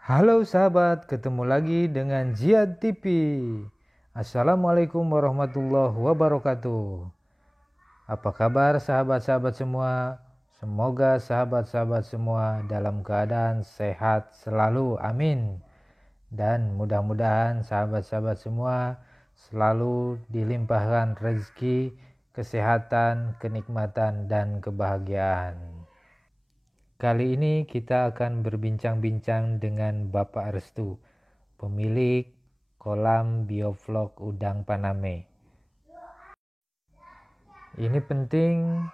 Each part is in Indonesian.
Halo sahabat, ketemu lagi dengan Jihad TV. Assalamualaikum warahmatullahi wabarakatuh. Apa kabar sahabat-sahabat semua? Semoga sahabat-sahabat semua dalam keadaan sehat selalu, amin. Dan mudah-mudahan sahabat-sahabat semua selalu dilimpahkan rezeki, kesehatan, kenikmatan, dan kebahagiaan. Kali ini kita akan berbincang-bincang dengan Bapak Restu, pemilik kolam biovlog Udang Paname. Ini penting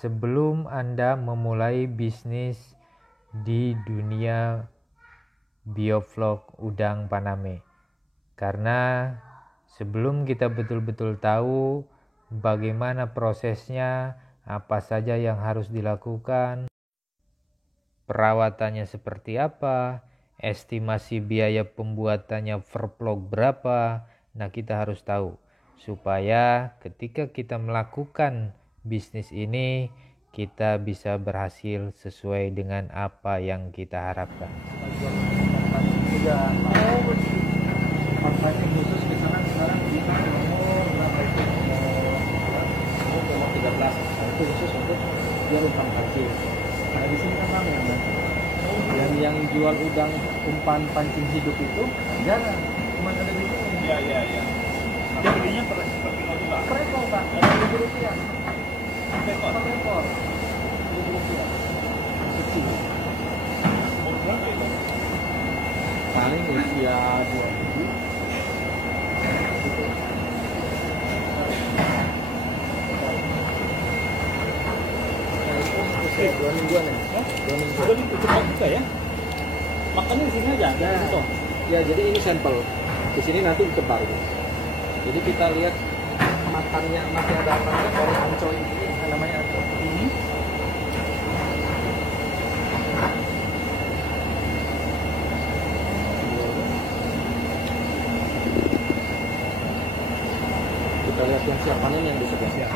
sebelum Anda memulai bisnis di dunia biovlog Udang Paname. Karena sebelum kita betul-betul tahu bagaimana prosesnya, apa saja yang harus dilakukan, perawatannya seperti apa, estimasi biaya pembuatannya per vlog berapa. Nah, kita harus tahu supaya ketika kita melakukan bisnis ini kita bisa berhasil sesuai dengan apa yang kita harapkan. Khusus misalkan sekarang kita mau berapa itu mau 13 itu khusus untuk jual umpan pancing. Nah di sini kan ramai yang jual udang umpan pancing hidup itu jarang, cuma ada di sini. Iya. Tapi gedenya per kilo juga. Per ekor Pak, Rp1.000. Per ekor. Rp1.000. Kecil. Umur berapa itu? Paling usia 2 minggu. Dua mingguan ya? 2 minggu. Jadi cepat juga ya? Makannya di sini aja? Ya, jadi ini sampel. Di sini nanti ditebar. Jadi kita lihat makannya masih ada apa? Orang ancoy ini namanya ancoy. Ini. Kita lihat yang siap panen yang di sebelah siap.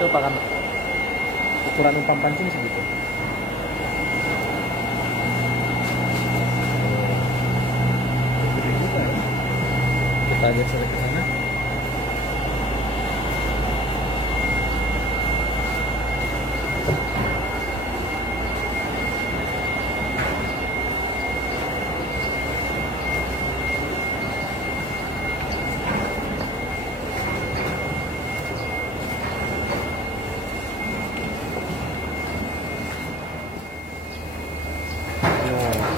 Itu pakan ukuran umpan pancing segitu. Gede juga ya. Kita geser ke sana.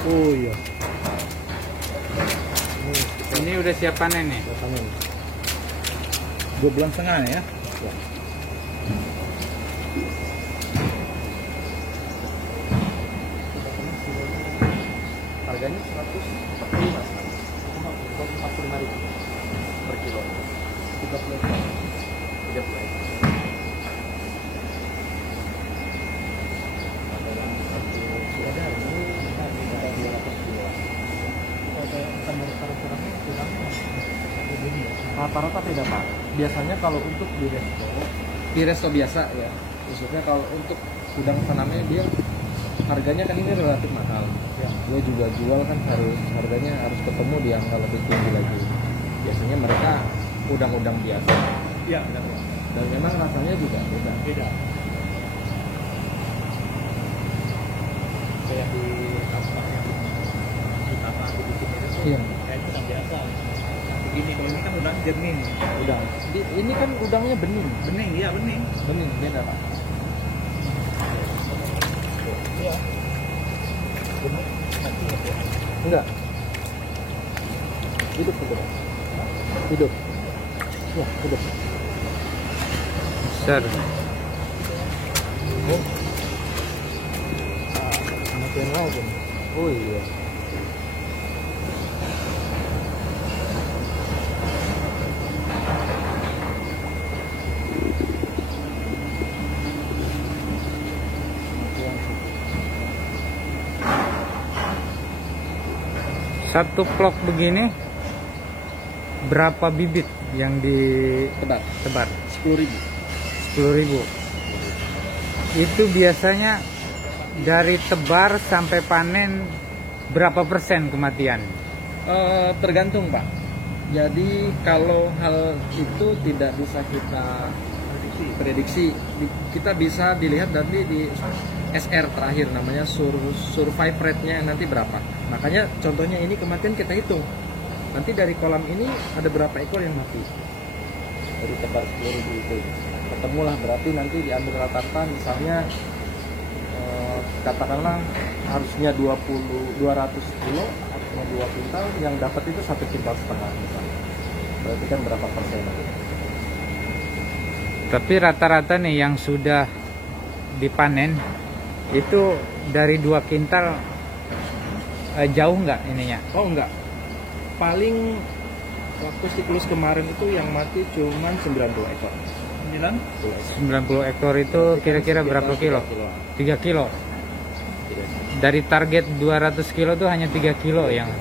Oh iya. Ini udah siap panen nih? Siap panen. 2 bulan setengah ya. Harganya 145 per kilo. 30 ekor. 30 ekor. Rata-rata beda Pak. Biasanya kalau untuk di resto biasa ya, khususnya kalau untuk udang Paname dia harganya kan ini relatif mahal. Ya. Dia juga jual kan harganya harus ketemu di angka lebih tinggi lagi. Biasanya mereka udang-udang biasa. Iya benar. Dan memang rasanya juga beda. Kayak di kampung yang kita bikin itu. Iya. Kayak udang biasa. Ini kalau ini kan udang jernih nih. Udang. Ini kan udangnya bening. Iya bening. Beda Pak. Iya. Bening. Nanti ya. Enggak. Hidup. Wah, hidup. Besar. Makin laut. Oh iya. Satu vlog begini berapa bibit yang ditebar? 10.000. 10.000. Itu biasanya dari tebar sampai panen berapa persen kematian? Tergantung Pak. Jadi kalau hal itu tidak bisa kita prediksi. Kita bisa dilihat nanti di SR terakhir, namanya survive rate-nya nanti berapa. Makanya contohnya ini kematian kita hitung. Nanti dari kolam ini ada berapa ekor yang mati. Dari tebar 10.000 itu. Ketemulah berarti nanti diambil rata-rata misalnya katakanlah harusnya 200 kilo atau 2 kuintal, yang dapat itu 1,5 kuintal misalnya. Berarti kan berapa persen? Tapi rata-rata nih yang sudah dipanen itu dari 2 kuintal jauh nggak ininya? Oh enggak. Paling waktu siklus kemarin itu yang mati cuman 90 ekor. 90 ekor itu kira-kira berapa kilo? 3 kilo. Dari target 200 kilo tuh hanya 3 kilo yang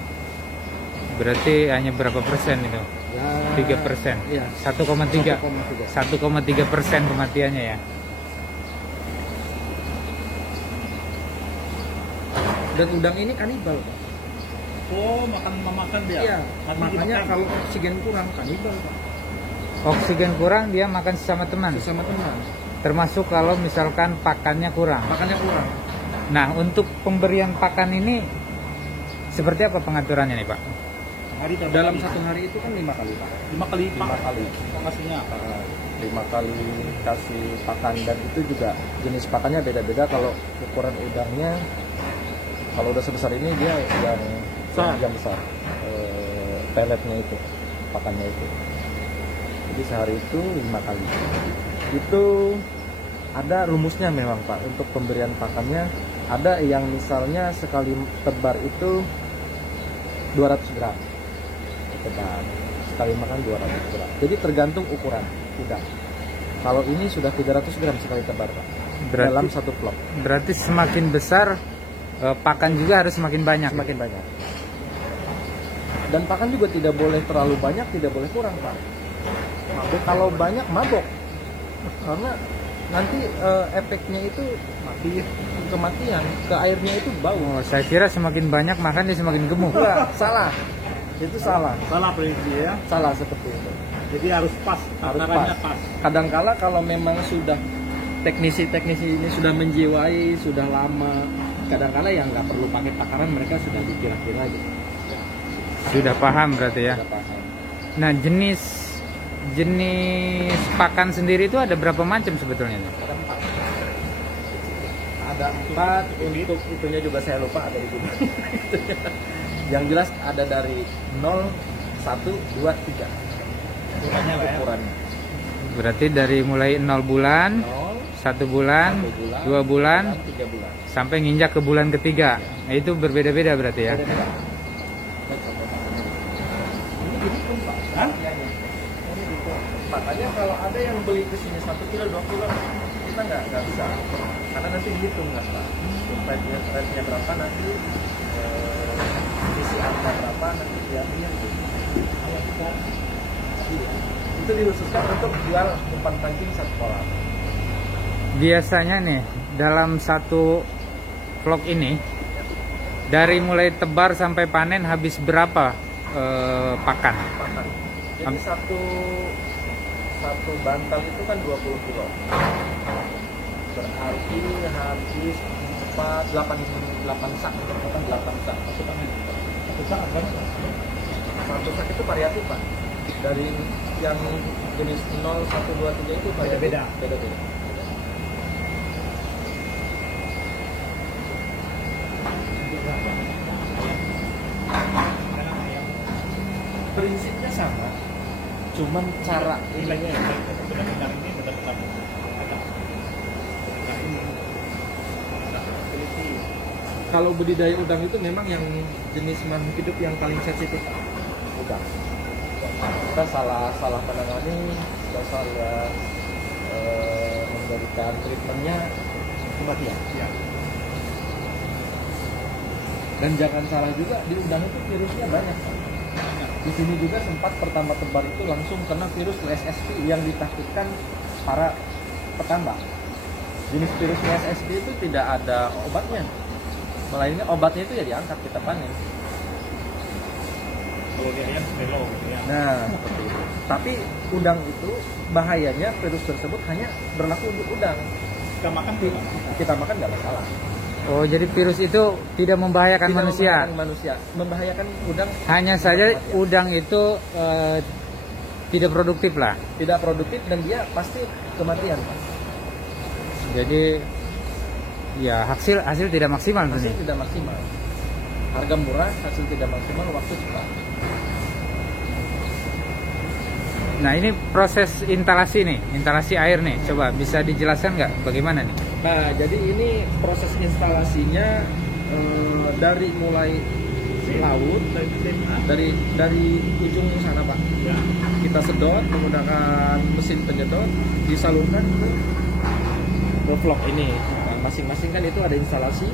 berarti hanya berapa persen itu? 3%. Ya, 1,3%. 1,3% kematiannya ya. Dan udang ini kanibal. Oh, memakan dia. Iya, makanya kalau oksigen kurang kanibal, Pak. Oksigen kurang dia makan sesama teman. Sesama teman. Termasuk kalau misalkan pakannya kurang. Pakannya kurang. Nah, untuk pemberian pakan ini seperti apa pengaturannya nih, Pak? Dalam satu hari itu kan 5 kali, Pak. 5 kali 5 kali. Maksudnya 5 kali kasih pakan, dan itu juga jenis pakannya beda-beda. Kalau ukuran udangnya, kalau udah sebesar ini dia yang besar. Peletnya itu, pakannya itu. Jadi sehari itu 5 kali. Itu ada rumusnya memang Pak untuk pemberian pakannya. Ada yang misalnya sekali tebar itu 200 gram. Tebar. Sekali makan 200 gram. Jadi tergantung ukuran udang. Kalau ini sudah 300 gram sekali tebar Pak. Dalam satu vlog. Berarti semakin besar pakan juga harus semakin banyak. Semakin banyak. Dan pakan juga tidak boleh terlalu banyak, tidak boleh kurang Pak. Kalau banyak mabok, karena nanti efeknya itu kematian, ke airnya itu bau. Oh, saya kira semakin banyak makan dia semakin gemuk. Salah, itu salah. salah prediksi ya. Salah seperti itu. Jadi harus pas, takarannya pas. Kadangkala kalau memang sudah teknisi ini sudah menjiwai, sudah lama, kadangkala yang nggak perlu pakai takaran, mereka sudah dikira-kira gitu. Sudah paham berarti ya. Sudah paham. Nah, jenis pakan sendiri itu ada berapa macam sebetulnya? Ada 4, untuk itunya juga saya lupa ada di sini. Yang jelas ada dari 0, 1, 2, 3. Ukurannya. Berarti dari mulai 0 bulan, 1 bulan, 2 bulan, 3 bulan. sampai nginjak ke bulan ketiga. Nah, itu berbeda-beda berarti ya. Beda-beda. Ini dihitung Pak. Ini dihitung. Makanya kalau ada yang beli ke sini 1 kilo, 2 kilo, kita nggak bisa. Karena nanti dihitung nggak Pak. Rate-nya berapa nanti, sisi angka berapa nanti diambil. Itu dihususkan untuk jual umpan pancing 1 kolam. Biasanya nih dalam satu vlog ini dari mulai tebar sampai panen habis berapa pakan? Jadi satu bantal itu kan 20 kilo. Berarti habis 8 sak. Satu sak itu variatif Pak. Dari yang jenis 0, 1, 2, 3 itu beda-beda. Prinsipnya sama, cuman cara nilainya kalau budidaya udang itu memang yang jenis makhluk hidup yang paling sensitif udang. Kita salah menangani, kita salah memberikan treatmentnya kematian. Ya. Dan jangan salah juga, di udang itu virusnya banyak. Di sini juga sempat pertama tebar itu langsung kena virus WSSP yang ditakutkan para petambak. Jenis virus WSSP itu tidak ada obatnya, melainkan obatnya itu ya diangkat kita panen. Kalau dia yang melo gitu ya. Nah, seperti itu. Tapi udang itu bahayanya virus tersebut hanya berlaku untuk udang. Kita makan tuh. Kita makan nggak masalah. Oh, jadi virus itu tidak membahayakan Tidak manusia. membahayakan manusia, membahayakan udang. Hanya saja kematian. udang itu tidak produktif lah. Tidak produktif dan dia pasti kematian, Pak. Jadi ya hasil tidak maksimal Hasil tentunya. tidak maksimal. Harga murah, hasil tidak maksimal, waktu cepat. Nah, ini proses instalasi nih, instalasi air nih. Coba bisa dijelaskan nggak bagaimana nih? Nah, jadi ini proses instalasinya dari mulai laut, dari ujung sana, Pak. Ya. Kita sedot menggunakan mesin penyedot, disalurkan ke vlog ini. Nah, masing-masing kan itu ada instalasi.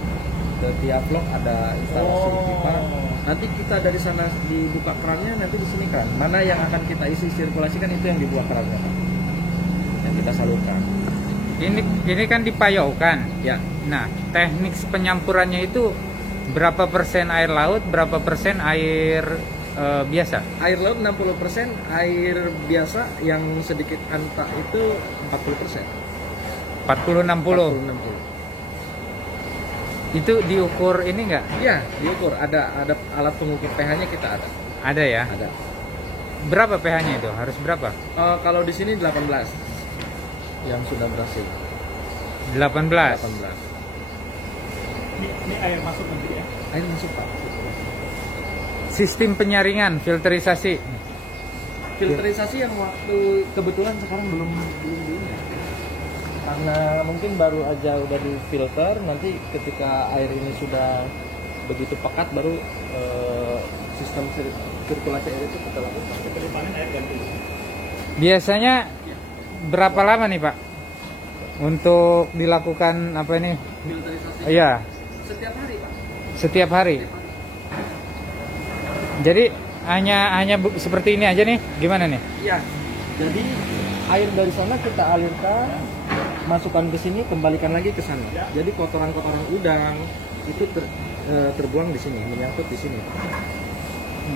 Setiap vlog ada instalasi pipa. Nanti kita dari sana dibuka kerannya, nanti di sini keran. Mana yang akan kita isi sirkulasikan itu yang dibuka kerannya, Pak. Yang kita salurkan. Ini kan dipayaukan. Ya. Nah, teknik penyampurannya itu berapa persen air laut, berapa persen air biasa? Air laut 60%, air biasa yang sedikit anta itu 40%. 40-60. 40-60. Itu diukur ini nggak? Iya, diukur. Ada alat pengukur pH-nya kita ada. Ada ya? Ada. Berapa pH-nya itu? Harus berapa? Kalau di sini 18 yang sudah berhasil. 18. 18. Ini air masuk nanti ya. Air masuk, Pak. Sistem penyaringan, filterisasi. Filterisasi yang waktu kebetulan sekarang belum karena mungkin baru aja udah difilter, nanti ketika air ini sudah begitu pekat baru sistem sirkulasi air itu kita lakukan. Setelah panen air ganti. Biasanya berapa lama nih, Pak? Untuk dilakukan apa ini? Filterisasi Iya, setiap hari, Pak. setiap hari. Jadi hanya seperti ini aja nih. Gimana nih? Iya. Jadi air dari sana kita alirkan, masukkan ke sini, kembalikan lagi ke sana. Jadi kotoran-kotoran udang itu terbuang di sini, menyangkut di sini.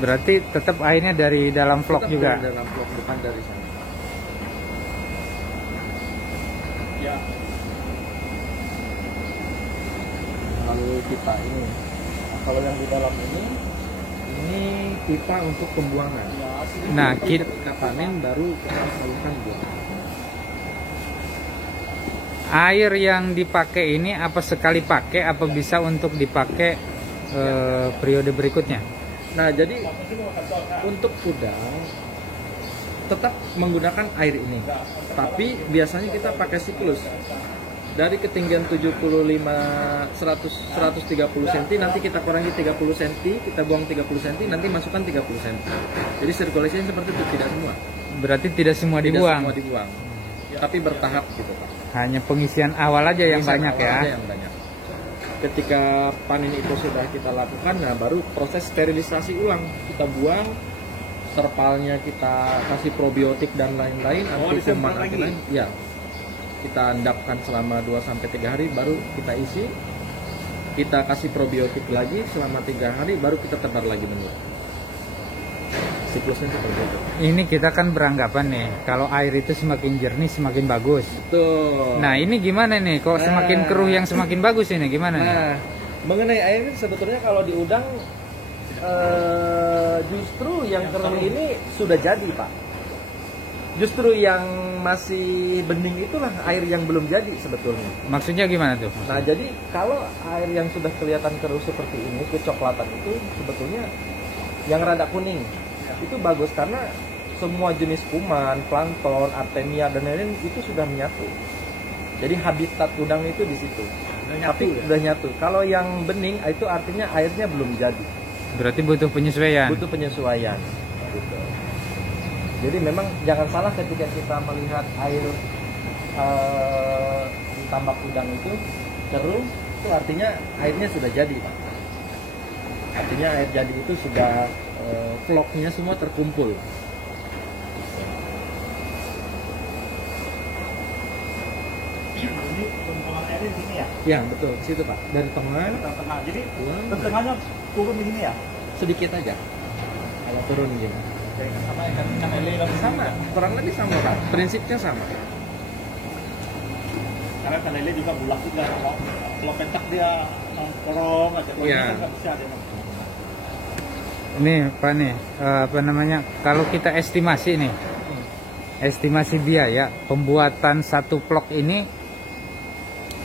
Berarti tetap airnya dari dalam vlog Tetap juga. dari dalam vlog, bukan dari sana. Ya. Lalu pipa ini. Nah, kalau yang di dalam ini pipa untuk pembuangan. Nah, Jadi ketika panen baru kita salurkan buang. air yang dipakai ini apa sekali pakai, apa bisa untuk dipakai periode berikutnya? Nah, jadi untuk udang tetap menggunakan air ini. Tapi biasanya kita pakai siklus. Dari ketinggian 130 cm, nanti kita kurangi 30 cm, kita buang 30 cm, nanti masukkan 30 cm. Jadi sirkulasinya seperti itu, tidak semua. Berarti tidak semua dibuang. Tidak semua dibuang. Tapi bertahap gitu, Pak. Hanya pengisian awal aja yang Pengisian banyak awal ya. aja yang banyak. Ketika panen itu sudah kita lakukan, nah baru proses sterilisasi ulang. Kita buang, terpalnya kita kasih probiotik dan lain-lain. disemprot lagi? Ya, kita endapkan selama 2-3 hari, baru kita isi. Kita kasih probiotik lagi selama 3 hari, baru kita tebar lagi menurut. Siklusnya seperti itu. Ini kita kan beranggapan nih, kalau air itu semakin jernih semakin bagus. Tuh. Nah, ini gimana nih? Kok semakin keruh yang semakin bagus ini? Gimana nih? Nah, mengenai air ini sebetulnya kalau di udang justru yang keruh ini sudah jadi, Pak. Justru yang masih bening itulah air yang belum jadi sebetulnya. Maksudnya gimana tuh? Nah, jadi kalau air yang sudah kelihatan keruh seperti ini, kecoklatan itu sebetulnya yang rada kuning. Itu bagus karena semua jenis kuman, plankton, artemia dan lain-lain itu sudah menyatu. Jadi habitat udang itu di situ. Sudah nyatu. Kalau yang bening itu artinya airnya belum jadi. Berarti butuh penyesuaian. Butuh penyesuaian. Gitu. Jadi memang jangan salah ketika kita melihat air di tambak udang itu keruh, itu artinya airnya sudah jadi, Pak. Artinya air jadi itu sudah vlognya semua terkumpul. Ini pembuangan airnya di sini ya? Ya betul, di situ Pak. Dari tengah Tengah-tengah. Jadi Turun. tengahnya turun di sini ya? sedikit aja. Kalau turun gini. Kayak sama ikan lele lagi Sama, kurang lebih sama Pak. Prinsipnya sama. Karena ikan lele juga bulat juga. Kalau pencak dia nongkrong aja. Kalau Iya. ini kan nggak bisa dia. Ini Pak nih, apa namanya? Kalau kita estimasi nih, estimasi biaya pembuatan satu vlog ini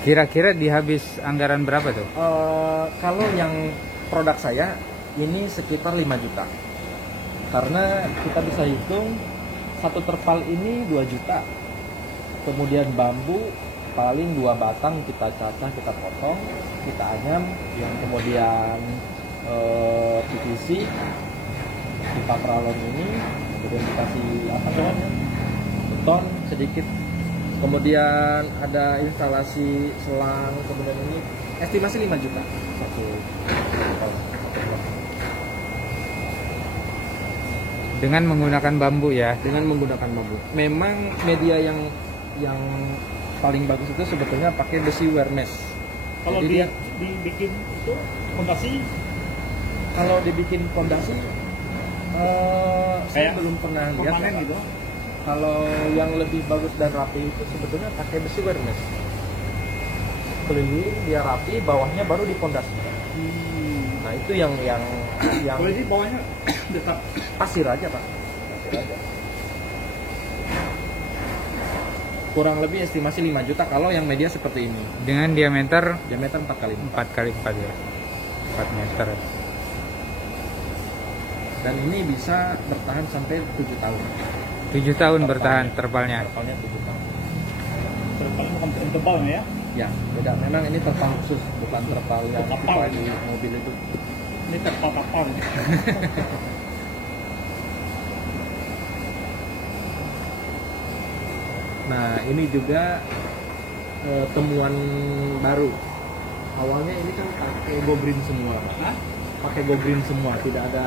kira-kira dihabis anggaran berapa tuh? Kalau yang produk saya ini sekitar 5 juta. Karena kita bisa hitung satu terpal ini 2 juta. Kemudian bambu paling 2 batang kita cacah, kita potong, kita anyam, yang kemudian PVC pipa pralon ini, kemudian dikasih apa namanya? Beton sedikit. Kemudian ada instalasi selang, kemudian ini estimasi 5 juta satu terpal. Dengan menggunakan bambu ya. Dengan menggunakan bambu. Memang media yang paling bagus itu sebetulnya pakai besi wear mesh. Kalau Jadi dibikin itu fondasi kalau dibikin fondasi saya Kayak belum pernah lihat. permanen ya, Pak. gitu. Kalau yang lebih bagus dan rapi itu sebetulnya pakai besi wear mesh. Keliling dia rapi, bawahnya baru dipondasi. Nah itu yang Boleh di bawahnya tetap pasir aja Pak. Pasir aja. Kurang lebih estimasi 5 juta kalau yang media seperti ini. Dengan diameter Diameter 4 kali 4 kali 4 ya. 4 meter. dan ini bisa bertahan sampai 7 tahun. 7 tahun bertahan terpalnya. Terpalnya 7 tahun. terpal bukan tebal ya. Ya, beda. Memang ini terpal khusus, bukan terpal yang Kapal. kita di mobil itu. Ini terpal kapal. Nah, ini juga temuan baru. Awalnya ini kan pakai gobrin semua. Hah? Pakai gobrin semua, tidak ada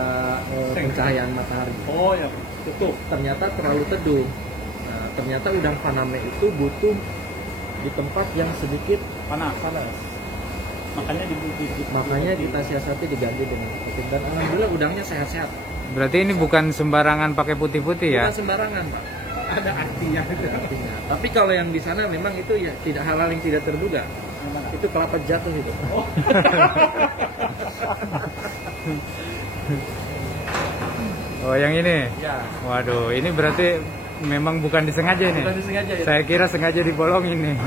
pencahayaan matahari. Oh ya, tutup. Ternyata terlalu teduh. Nah, ternyata udang Paname itu butuh di tempat yang sedikit Panas. panas. Makanya Makanya kita siasati diganti dengan putih. Dan alhamdulillah udangnya sehat-sehat. Berarti ini bukan sembarangan pakai putih-putih ya. Bukan sembarangan, Pak. ada artinya. Ada artinya. Tapi kalau yang di sana memang itu ya tidak hal-hal yang tidak terduga. Itu kelapa jatuh itu. Oh. Oh, yang ini. Ya. Waduh, ini berarti memang bukan disengaja ini. Bukan disengaja ya. Saya kira sengaja dibolongin nih.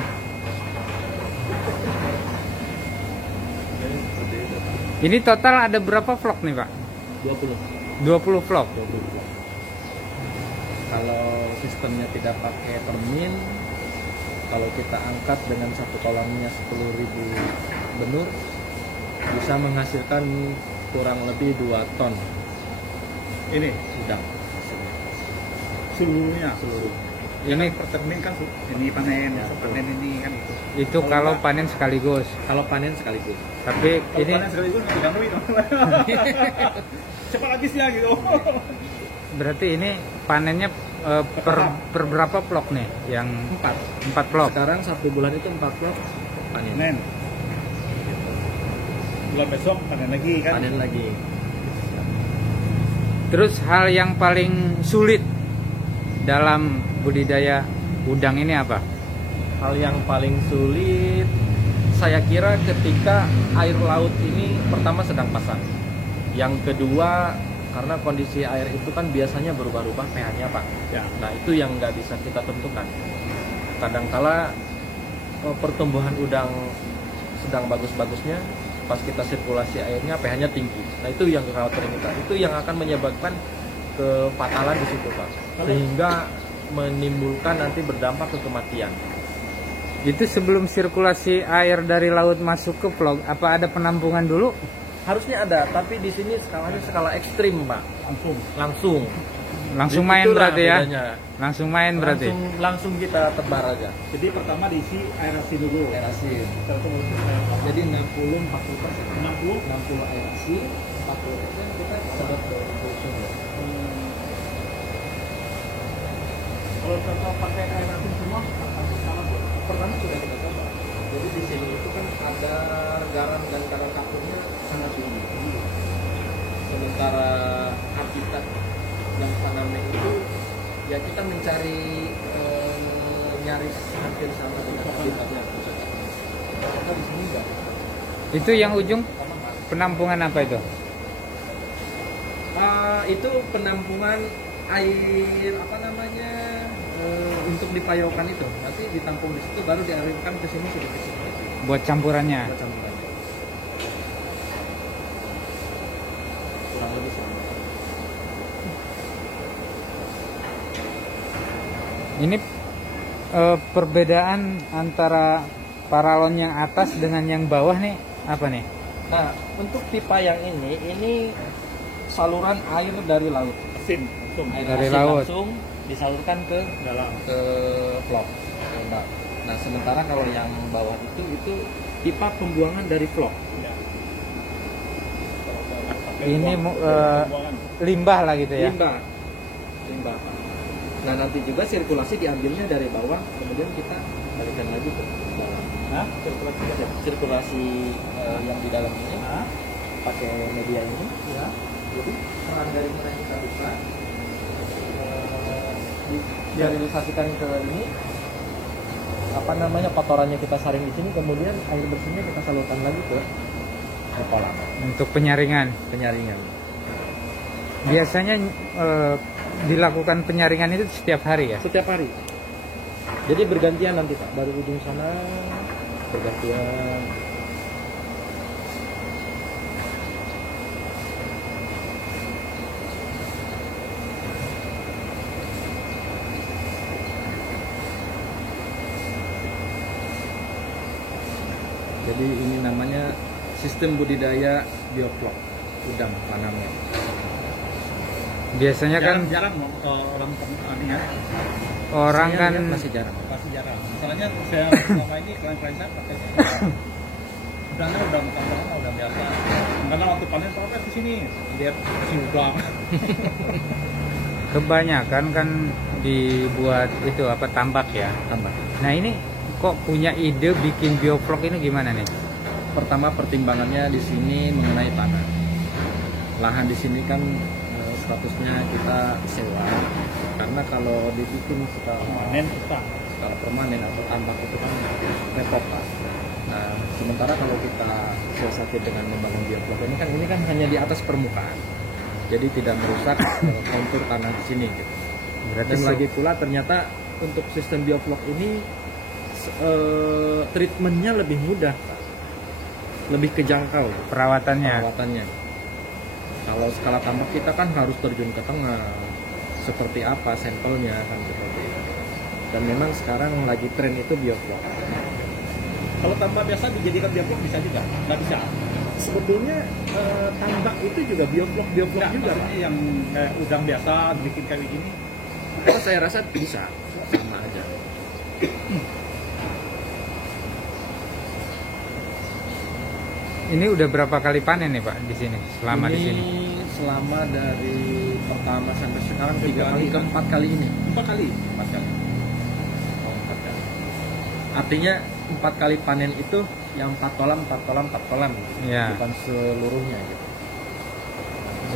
Ini total ada berapa vlog nih, Pak? 20. 20 vlog. 20. Kalau sistemnya tidak pakai termin, kalau kita angkat dengan satu kolamnya 10.000 benur, bisa menghasilkan kurang lebih 2 ton Ini udang seluruhnya. seluruh. Ini Pertemuan kan ini panen, Ya, panen ini kan itu. itu kalau panen sekaligus. Kalau panen sekaligus. Tapi Kalau ini panen sekaligus udah duit. Cepat habisnya gitu. berarti ini panennya per berapa vlog nih? Yang 4. 4 vlog. Sekarang 1 bulan itu 4 vlog panen. Panen. Bulan besok panen lagi kan. Panen lagi. Terus hal yang paling sulit dalam budidaya udang ini apa? Hal yang paling sulit saya kira ketika air laut ini pertama sedang pasang. Yang kedua karena kondisi air itu kan biasanya berubah-ubah pH-nya Pak. Ya. Nah itu yang nggak bisa kita tentukan. Kadangkala pertumbuhan udang sedang bagus-bagusnya, pas kita sirkulasi airnya pH-nya tinggi. Nah itu yang kekhawatiran kita. Itu yang akan menyebabkan kefatalan di situ Pak. Sehingga menimbulkan nanti berdampak ke kematian. Itu sebelum sirkulasi air dari laut masuk ke vlog, apa ada penampungan dulu? Harusnya ada, tapi di sini skalanya skala ekstrim Pak. Langsung. Langsung main Itulah berarti ya? bedanya. Langsung main berarti? Langsung kita tebar aja. Jadi pertama diisi air asin dulu. Air asin. Terus Jadi 60-40%. 60 60 air asin, 40% kita sedot ke contoh pakai air asin semua, pertama sudah kita coba. Jadi di sini itu kan ada garam dan kadar kapurnya sangat tinggi. Sementara habitat yang tanamnya itu ya kita mencari nyaris hampir sama dengan habitatnya pusat. Kita di sini enggak. Itu yang ujung penampungan apa itu? Itu penampungan air apa namanya untuk dipayaukan itu. Nanti ditampung di situ baru dialirkan ke sini sedikit-sedikit. Buat campurannya. Buat campurannya. Kurang lebih sama. Ini perbedaan antara paralon yang atas dengan yang bawah nih apa nih? Nah, untuk pipa yang ini saluran air dari laut. Asin, langsung. Air Dari asin laut. langsung disalurkan ke Dalam. vlog. Nah, sementara kalau yang bawah itu pipa pembuangan dari vlog. Ya. Ini limbah lah gitu ya. Limbah. Nah, nanti juga sirkulasi diambilnya dari bawah, kemudian kita balikan lagi ke dalam. Hah? Sirkulasi yang di dalam ini pakai media ini. Ya. Jadi peran dari mana kita bisa direalisasikan ke ini, apa namanya, kotorannya kita saring di sini, kemudian air bersihnya kita salurkan lagi ke kolam Untuk penyaringan. penyaringan. Biasanya dilakukan penyaringan itu setiap hari ya? Setiap hari. Jadi bergantian nanti Pak, dari ujung sana bergantian. Jadi ini namanya sistem budidaya bioflok udang tanamnya. Biasanya kan jarang orang ini ya. orang Saya kan lihat masih jarang. Pasti jarang. Misalnya saya selama ini klien-klien saya pakainya udangnya udah makan udah biasa. Karena waktu panen soalnya di sini lihat si udang. kebanyakan kan dibuat itu apa tambak ya. Tambah. Nah ini kok punya ide bikin bioflok ini gimana nih? Pertama pertimbangannya di sini mengenai tanah. Lahan di sini kan statusnya kita sewa. Karena kalau dibikin secara Panen kita. skala permanen atau tambak itu kan repot Pak. Nah, sementara kalau kita siasati dengan membangun bioflok ini kan hanya di atas permukaan. Jadi tidak merusak kontur tanah di sini gitu. Berarti Dan lagi pula ternyata untuk sistem bioflok ini treatmentnya lebih mudah, Pak. Lebih kejangkau perawatannya. perawatannya. Kalau skala tambak kita kan harus terjun ke tengah. Seperti apa sampelnya kan seperti itu. Dan memang sekarang lagi tren itu bioflok. Kalau tambah biasa dijadikan bioflok bisa juga? Nggak bisa. Sebetulnya tambak itu juga bioflok Nggak, juga Pak. maksudnya yang kayak udang biasa bikin kayak gini. Oh, saya rasa bisa sama aja. Ini udah berapa kali panen nih Pak di sini selama Ini di sini? selama dari pertama sampai sekarang 3 Tiga kali kali. ke 4 kali ini. 4 kali. 4 kali. Oh, 4 kali. Artinya 4 kali panen itu yang 4 kolam gitu. Iya. Bukan seluruhnya gitu.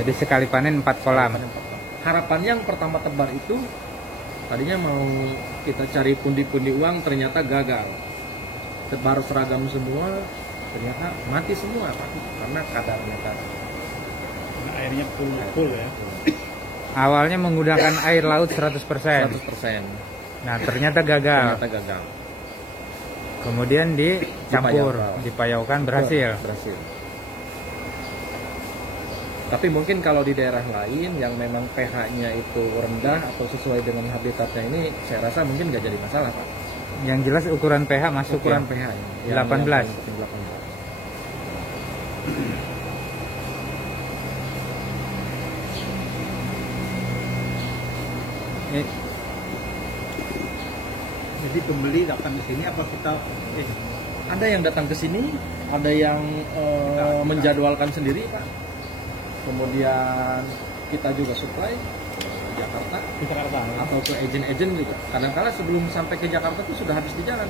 Jadi sekali panen 4 kolam. Panen 4 kolam. Harapannya yang pertama tebar itu tadinya mau kita cari pundi-pundi uang, ternyata gagal. Tebar seragam semua, ternyata mati semua Pak, karena kadarnya kan. Nah, airnya full ya. Awalnya menggunakan air laut 100%. 100%. Nah ternyata gagal. Ternyata gagal. Kemudian dicampur, Dipayaukan. dipayaukan berhasil. Berhasil. Tapi mungkin kalau di daerah lain yang memang pH-nya itu rendah atau sesuai dengan habitatnya ini, saya rasa mungkin nggak jadi masalah Pak. Yang jelas ukuran pH masuk Ukuran ya. pH ini. 18. 18. Eh, Jadi pembeli datang ke sini apa kita Ada yang datang ke sini, ada yang menjadwalkan sendiri Pak. Kemudian kita juga supply ke Jakarta. Di Jakarta. Ya. atau ke agen-agen juga. Kadang-kala sebelum sampai ke Jakarta tuh sudah habis di jalan.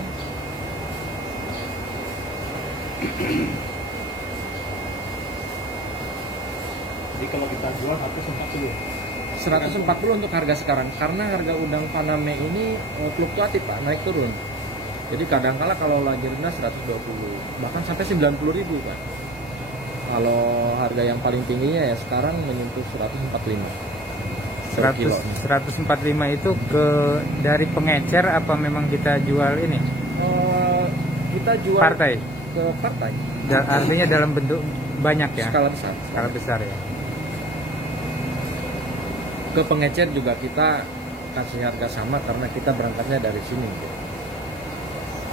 Jadi kalau kita jual 140. 140 untuk harga sekarang, karena harga udang Paname ini fluktuatif Pak, naik turun. Jadi kadang-kala kalau lagi rendah 120, bahkan sampai 90.000 Pak. Kalau harga yang paling tingginya ya sekarang menyentuh 145. 145 itu dari pengecer apa memang kita jual ini? Kita jual Partai. ke partai. Artinya dalam bentuk banyak ya? Skala besar. Skala besar ya. Ke pengecer juga kita kasih harga sama karena kita berangkatnya dari sini.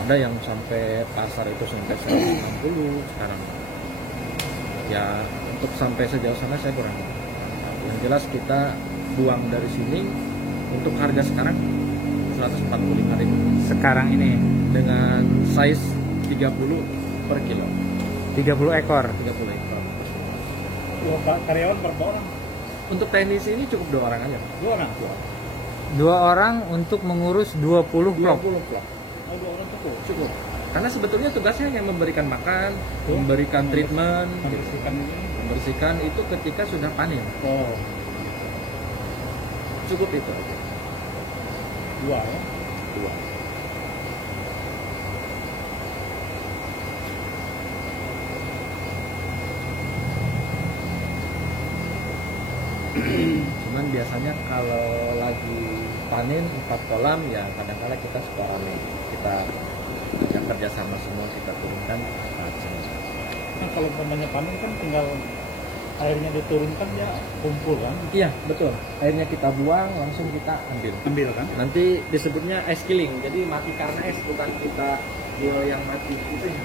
Ada yang sampai pasar itu sampai 160 sekarang. Ya untuk sampai sejauh sana saya kurang. Yang jelas kita buang dari sini untuk harga sekarang 145.000. Sekarang ini Dengan size 30 per kilo. 30 ekor. 30 ekor. Karyawan berapa orang? Untuk teknisi ini cukup 2 orang aja. 2 orang. 2 orang untuk mengurus 20 vlog. 20 vlog. Oh, 2 orang cukup. Cukup. Karena sebetulnya tugasnya hanya memberikan makan, memberikan treatment, Membersihkan ini. membersihkan itu ketika sudah panen. Oh, Cukup itu aja. 2 ya. 2. Cuman biasanya kalau lagi panen 4 kolam ya kadang-kadang kita suka rame. Kita ajak kerja sama semua, kita turunkan. Kan kalau umpamanya panen kan tinggal airnya diturunkan ya kumpul kan. Iya betul. Airnya kita buang langsung kita ambil. Ambil kan. Nanti disebutnya ice killing. Jadi mati karena es, bukan kita jual yang mati itu ya.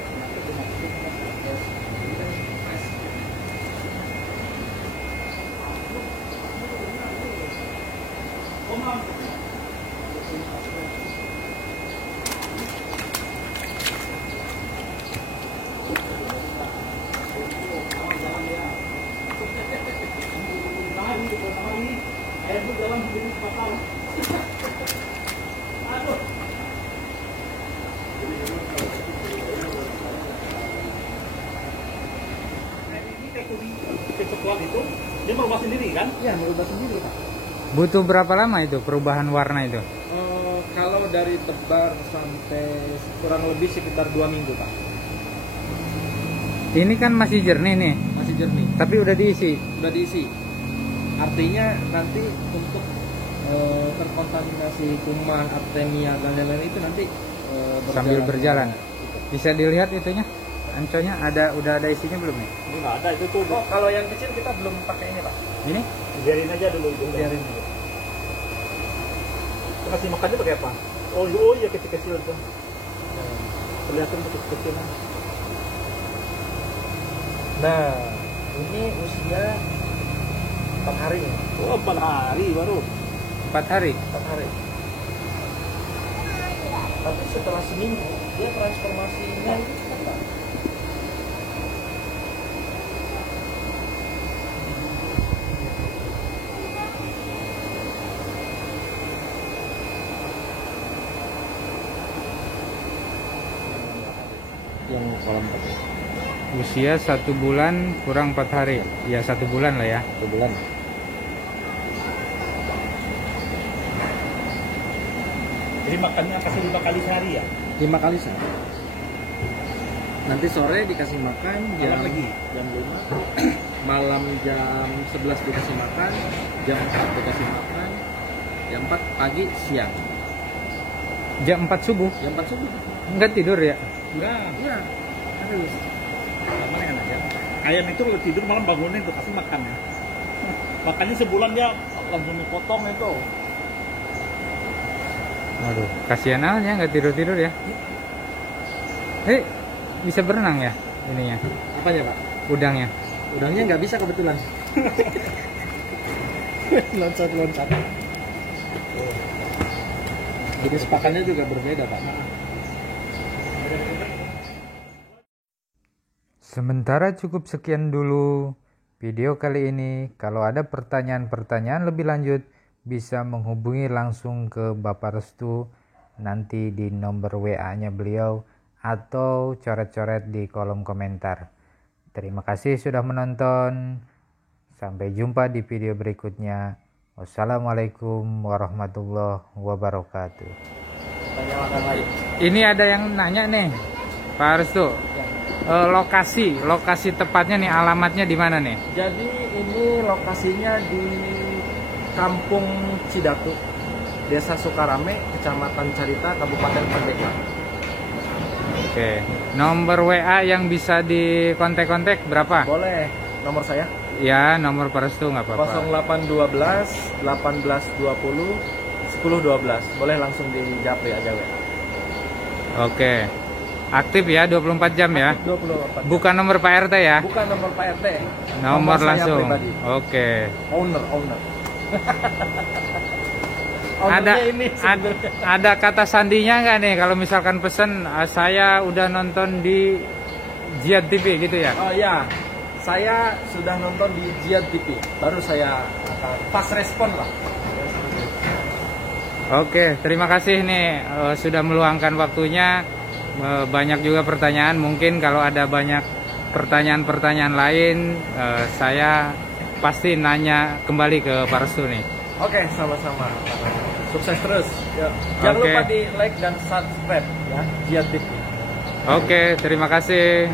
Coklat itu dia merubah sendiri kan? Iya, merubah sendiri Pak. Butuh berapa lama itu perubahan warna itu? Kalau dari tebar sampai kurang lebih sekitar 2 minggu Pak. Ini kan masih jernih nih, Masih jernih. tapi udah diisi. Sudah diisi. Artinya nanti untuk terkontaminasi kuman, artemia dan lain-lain itu nanti Sambil berjalan. Bisa dilihat itunya? Anconya udah ada isinya belum nih? Ini nggak ada itu tuh. Oh, kalau yang kecil kita belum pakai ini Pak. Ini? Biarin aja dulu itu. Biarin dulu. Kasih makannya pakai apa? Oh iya kecil-kecil tuh. Kelihatan kecil-kecil. Nah, ini usia 4 hari. Oh 4 hari baru. 4 hari? 4 hari. Tapi setelah seminggu dia transformasinya itu cepat. Yang kolam tadi. Usia 1 bulan kurang 4 hari. Ya 1 bulan lah ya. 1 bulan. Jadi makannya kasih 5 kali sehari ya? 5 kali sehari. Nanti sore dikasih makan, Jalan lagi jam 5. malam jam 11 dikasih makan, jam 4 dikasih makan, jam 4 pagi siang, Jam 4 subuh? jam 4 subuh. Enggak tidur ya? Enggak. Iya, harus. Mana enak ya? Ayam itu kalau tidur malam bangunin tuh kasih makan ya. Makanya sebulan dia langsung dipotong itu. Waduh, kasihan aja nggak tidur-tidur ya. Bisa berenang ya ininya, Apanya Pak? udangnya. Udangnya nggak bisa kebetulan. Loncat-loncat. Jenis pakannya juga berbeda Pak. Sementara cukup sekian dulu video kali ini. Kalau ada pertanyaan-pertanyaan lebih lanjut, bisa menghubungi langsung ke Bapak Restu nanti di nomor WA-nya beliau atau coret-coret di kolom komentar. Terima kasih sudah menonton. Sampai jumpa di video berikutnya. Wassalamualaikum warahmatullahi wabarakatuh. Ini ada yang nanya nih, Pak Restu. Lokasi tepatnya nih, alamatnya di mana nih? Jadi ini lokasinya di Kampung Cidatu, Desa Sukarame, Kecamatan Carita, Kabupaten Pandeglang. Oke. Nomor WA yang bisa dikontak-kontak berapa? Boleh, nomor saya Ya, nomor Pak Restu nggak apa-apa. 0812 1820 1012. Boleh langsung di japri aja WA. Oke. Aktif ya 24 jam ya? 24. Bukan nomor Pak RT ya? Bukan nomor Pak RT. Nomor saya langsung. pribadi. Oke. Owner. Ada kata sandinya nggak nih kalau misalkan pesen saya udah nonton di Jihad TV gitu ya? Oh ya, saya sudah nonton di Jihad TV. Baru saya akan fast respon lah. Oke, terima kasih nih sudah meluangkan waktunya. Banyak juga pertanyaan, mungkin kalau ada banyak pertanyaan-pertanyaan lain saya pasti nanya kembali ke Pak Restu nih. Oke, sama-sama. Sukses terus. Ya. Jangan lupa di like dan subscribe ya, Jihad TV. Oke, terima kasih.